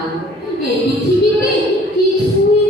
যায় পৃথিবীতে কিছুই